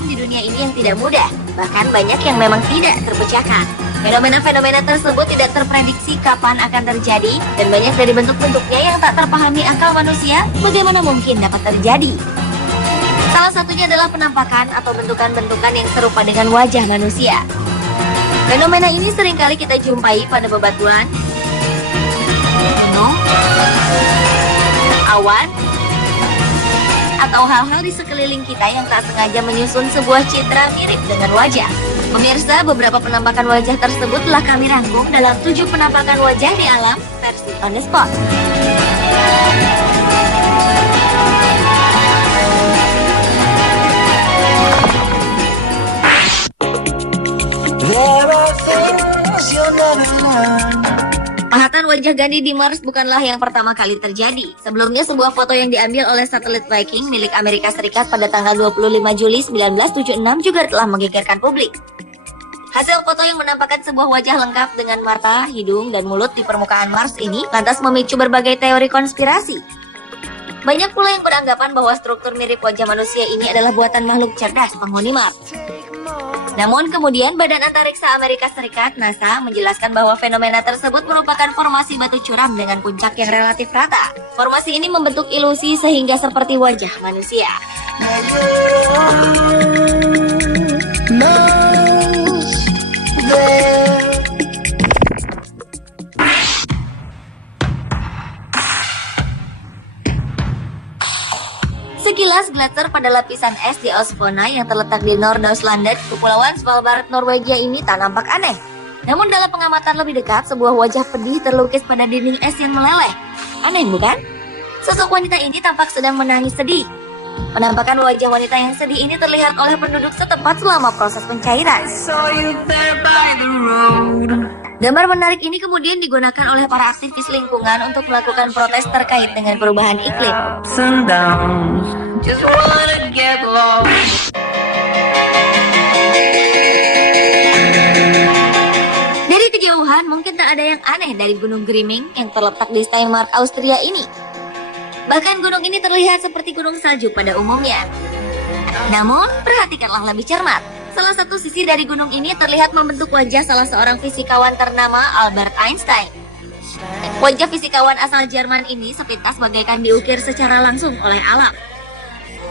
alam di dunia ini yang tidak mudah, bahkan banyak yang memang tidak terpecahkan. Fenomena-fenomena tersebut tidak terprediksi kapan akan terjadi, dan banyak dari bentuk-bentuknya yang tak terpahami akal manusia bagaimana mungkin dapat terjadi. Salah satunya adalah penampakan atau bentukan-bentukan yang serupa dengan wajah manusia. Fenomena ini seringkali kita jumpai pada bebatuan, gunung, awan, atau hal-hal di sekeliling kita yang tak sengaja menyusun sebuah citra mirip dengan wajah. Pemirsa, beberapa penampakan wajah tersebut telah kami rangkum dalam 7 penampakan wajah di alam versi On The Spot. Pahatan wajah Gandhi di Mars bukanlah yang pertama kali terjadi. Sebelumnya, sebuah foto yang diambil oleh satelit Viking milik Amerika Serikat pada tanggal 25 Juli 1976 juga telah menggegerkan publik. Hasil foto yang menampakkan sebuah wajah lengkap dengan mata, hidung, dan mulut di permukaan Mars ini lantas memicu berbagai teori konspirasi. Banyak pula yang beranggapan bahwa struktur mirip wajah manusia ini adalah buatan makhluk cerdas penghuni Mars. Namun kemudian Badan Antariksa Amerika Serikat (NASA) menjelaskan bahwa fenomena tersebut merupakan formasi batu curam dengan puncak yang relatif rata. Formasi ini membentuk ilusi sehingga seperti wajah manusia. Sekilas gletser pada lapisan es di Østfonda yang terletak di Nordøstlandet, Kepulauan Svalbard, Norwegia ini tak nampak aneh. Namun dalam pengamatan lebih dekat, sebuah wajah pedih terlukis pada dinding es yang meleleh. Aneh bukan? Sosok wanita ini tampak sedang menangis sedih. Penampakan wajah wanita yang sedih ini terlihat oleh penduduk setempat selama proses pencairan. Gambar menarik ini kemudian digunakan oleh para aktivis lingkungan untuk melakukan protes terkait dengan perubahan iklim. Dari kejauhan mungkin tak ada yang aneh dari Gunung Griming yang terletak di Steiermark, Austria ini. Bahkan gunung ini terlihat seperti gunung salju pada umumnya. Namun, perhatikanlah lebih cermat. Salah satu sisi dari gunung ini terlihat membentuk wajah salah seorang fisikawan ternama Albert Einstein. Wajah fisikawan asal Jerman ini sepintas bagaikan diukir secara langsung oleh alam.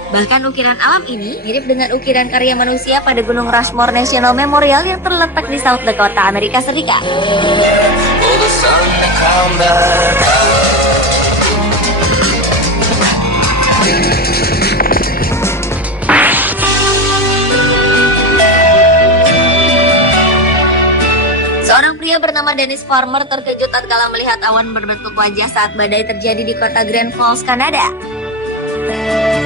Bahkan ukiran alam ini mirip dengan ukiran karya manusia pada Gunung Rushmore National Memorial yang terletak di South Dakota, Amerika Serikat. Seorang pria bernama Dennis Farmer terkejut tatkala melihat awan berbentuk wajah saat badai terjadi di kota Grand Falls, Kanada.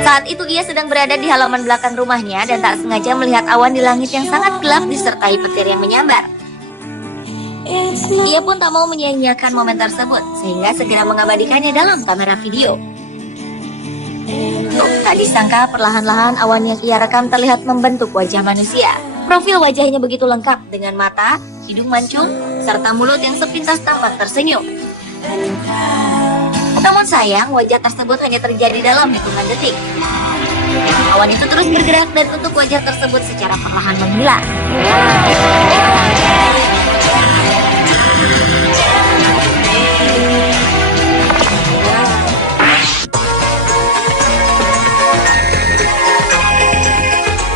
Saat itu ia sedang berada di halaman belakang rumahnya dan tak sengaja melihat awan di langit yang sangat gelap disertai petir yang menyambar. Ia pun tak mau menyia-nyiakan momen tersebut, sehingga segera mengabadikannya dalam kamera video. Tak disangka perlahan-lahan awan yang ia rekam terlihat membentuk wajah manusia. Profil wajahnya begitu lengkap dengan mata, hidung mancung, serta mulut yang sepintas tampak tersenyum. Namun sayang, wajah tersebut hanya terjadi dalam hitungan detik. Awan itu terus bergerak dan bentuk wajah tersebut secara perlahan menghilang.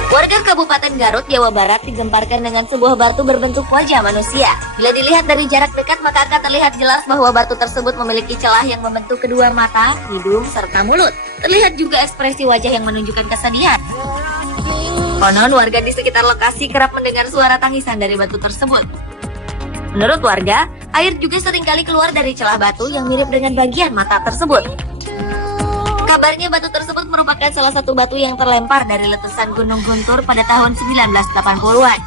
Warga Kabupaten Garut, Jawa Barat digemparkan dengan sebuah batu berbentuk wajah manusia. Bila dilihat dari jarak dekat, maka akan terlihat jelas bahwa batu tersebut memiliki celah yang membentuk kedua mata, hidung, serta mulut. Terlihat juga ekspresi wajah yang menunjukkan kesedihan. Konon, warga di sekitar lokasi kerap mendengar suara tangisan dari batu tersebut. Menurut warga, air juga seringkali keluar dari celah batu yang mirip dengan bagian mata tersebut. Kabarnya batu tersebut merupakan salah satu batu yang terlempar dari letusan Gunung Guntur pada tahun 1980-an.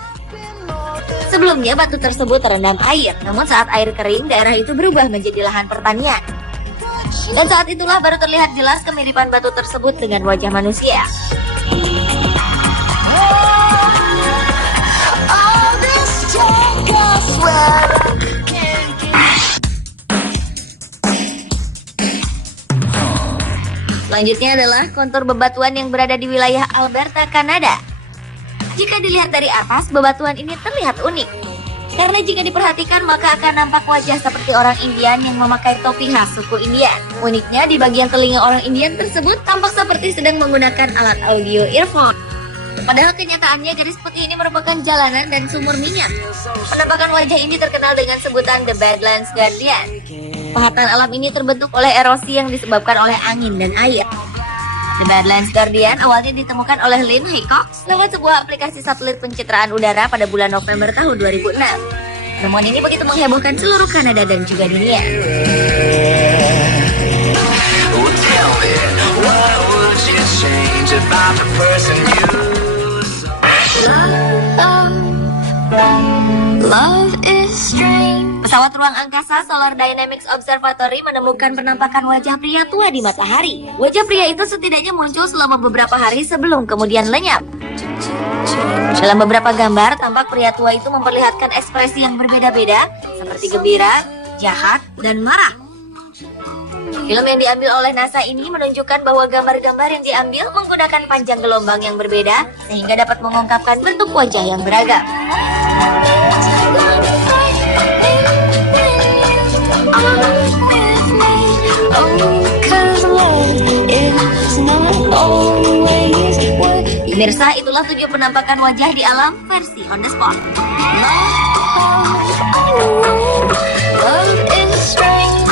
Sebelumnya batu tersebut terendam air, namun saat air kering, daerah itu berubah menjadi lahan pertanian. Dan saat itulah baru terlihat jelas kemiripan batu tersebut dengan wajah manusia. Selanjutnya adalah kontur bebatuan yang berada di wilayah Alberta, Kanada. Jika dilihat dari atas, bebatuan ini terlihat unik. Karena jika diperhatikan maka akan nampak wajah seperti orang Indian yang memakai topi khas suku Indian. Uniknya di bagian telinga orang Indian tersebut tampak seperti sedang menggunakan alat audio earphone. Padahal kenyataannya garis putih ini merupakan jalanan dan sumur minyak. Penampakan wajah ini terkenal dengan sebutan The Badlands Guardian. Pahatan alam ini terbentuk oleh erosi yang disebabkan oleh angin dan air. The Badlands Guardian awalnya ditemukan oleh Lynn Haycock lewat sebuah aplikasi satelit pencitraan udara pada bulan November tahun 2006. Penemuan ini begitu menghebohkan seluruh Kanada dan juga dunia. Love is strange. Pesawat ruang angkasa Solar Dynamics Observatory menemukan penampakan wajah pria tua di matahari. Wajah pria itu setidaknya muncul selama beberapa hari sebelum kemudian lenyap. Dalam beberapa gambar, tampak pria tua itu memperlihatkan ekspresi yang berbeda-beda, seperti gembira, jahat, dan marah. Film yang diambil oleh NASA ini menunjukkan bahwa gambar-gambar yang diambil menggunakan panjang gelombang yang berbeda, sehingga dapat mengungkapkan bentuk wajah yang beragam. Pemirsa, itulah 7 penampakan wajah di alam versi on the spot. Love is strange.